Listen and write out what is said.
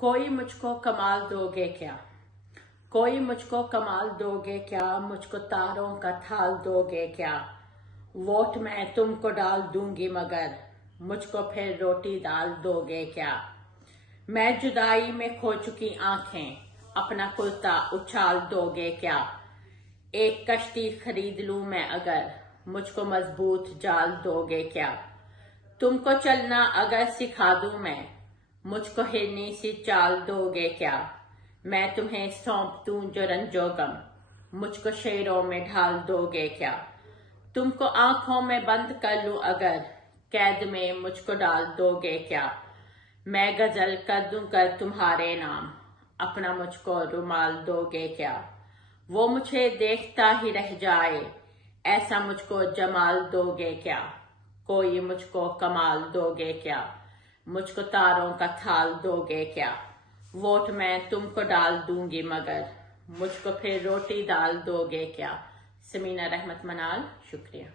कोई मुझको कमाल दोगे क्या? कोई मुझको कमाल दोगे क्या? मुझको तारों का थाल दोगे क्या? वोट मैं तुमको डाल दूंगी मगर मुझको फिर रोटी दाल दोगे क्या? मैं जुदाई में खो चुकी आंखें, अपना कुर्ता उछाल दोगे क्या? एक कश्ती खरीद लूं मैं अगर मुझको मजबूत जाल दोगे क्या? तुमको चलना अगर सिखा दूं मैं, मुझको हिरनी सी चाल दोगे क्या? मैं तुम्हें सौंप दूं जो रंजो गम, मुझको शेरों में ढाल दोगे क्या? तुमको आंखों में बंद कर लूं अगर कैद में मुझको डाल दोगे क्या? मैं गजल कर दूं कर तुम्हारे नाम, अपना मुझको रुमाल दोगे क्या? वो मुझे देखता ही रह जाए, ऐसा मुझको जमाल दोगे क्या? कोई मुझको कमाल दोगे क्या? मुझको तारों का थाल दोगे क्या? वोट मैं तुमको डाल दूंगी मगर मुझको फिर रोटी दाल दोगे क्या? समीना रहमत मनाल, शुक्रिया।